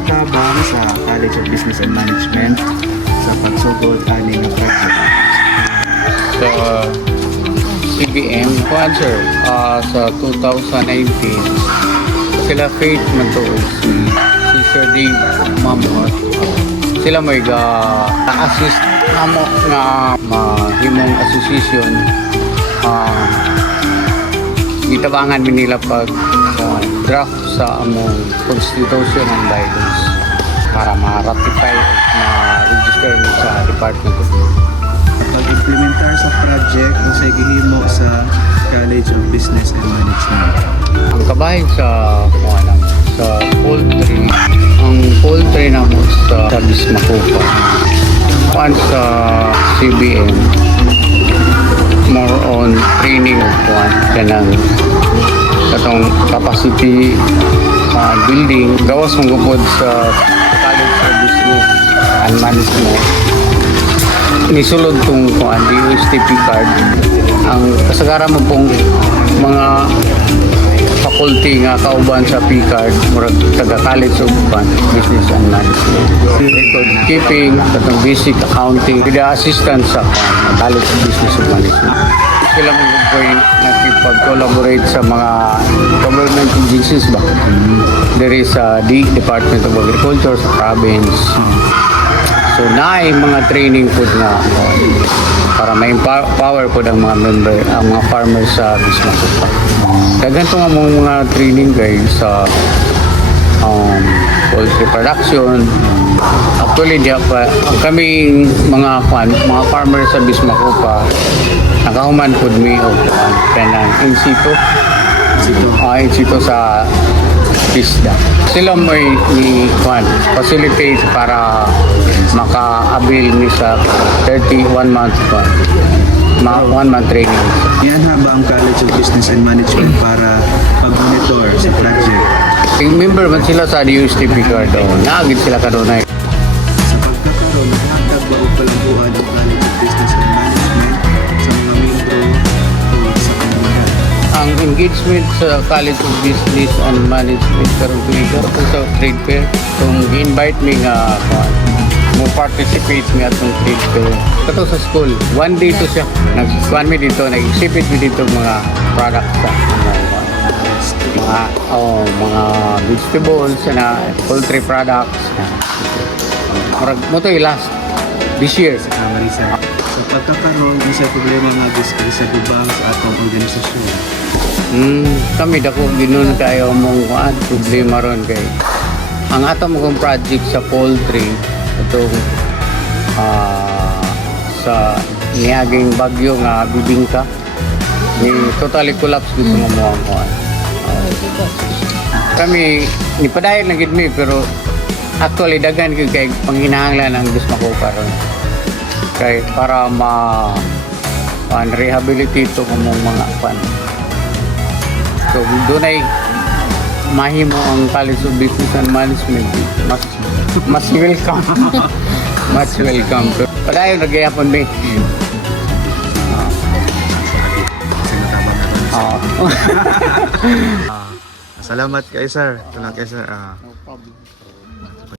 natabang sa College of Business and Management sa pagsugod ani nga project? Sa CBM, kuan sir, sa 2019, sila Faith Mantuos, si Sir Dave Mamot, sila may assist namo nga mahimong association. Gitabangan din nila pag draft sa among constitution and bylaws para ma-ratify at ma-register sa Department of Law. Pag-implementar sa project ang sa gihimo sa College of Business and Management. Ang kabahin sa sa poultry, ang poultry na mo sa Bismacopa. Kuan sa CBM, more on training of kuan kanang katong capacity building gawas mong gupod sa College of Business and Management. Nisulod tong kuan DOSTP card. Ang kasagaran mo pong mga faculty nga kauban sa P-card murag taga College of Business and Management. Record keeping, katong basic accounting, with the assistance sa College of Business and Management. Sila mo point nakipag-collaborate sa mga government agencies ba? There is the Department of Agriculture sa province. So naay mga training po na para ma-empower po ang mga member, ang mga farmers sa Bismacopa. Daghan po nga mga training guys sa poultry production. Actually, kami mga farmers sa Bismacopa, nakahuman po mi o kanang in situ sa isda. Sila may facilitate para maka-avail ni sa 31 months 1 month training. Yan ba ang College of Business and Management para pag-monitor sa project? Member man sila sa DOSTP card o naagid sila kanunay. Sa pagkakaroon, naghatag ba o palambuhan ang College of Business and Management sa mga membro o sa komunidad? Ang engagement sa College of Business and Management karong tuiga po sa trade fair. Kung invite me nga mo participate nga itong trade fair. Kato sa school, one day to siya. Nag-kuhan mi dito, nag-exhibit mi dito mga products sa mga vegetables na poultry products. Mo to last this year. Marisa, sa pagkakaroon, isa problema nga sa gubang sa atong organisasyon. Kami dako ginon kayo mong problema ron kay ang atong mong project sa poultry itong sa niaging bagyo nga bibingka ni totally collapse dito nga mo kami ni padayon na gid mi pero actually daghan gyud kay panghinahanglan ang Bismacopa ron kay para rehabilitate to mong mga so dunay mahimo ang College of Business and Management mas welcome mas welcome padayon nagyapon mi Salamat kay sir. Salamat kay sir.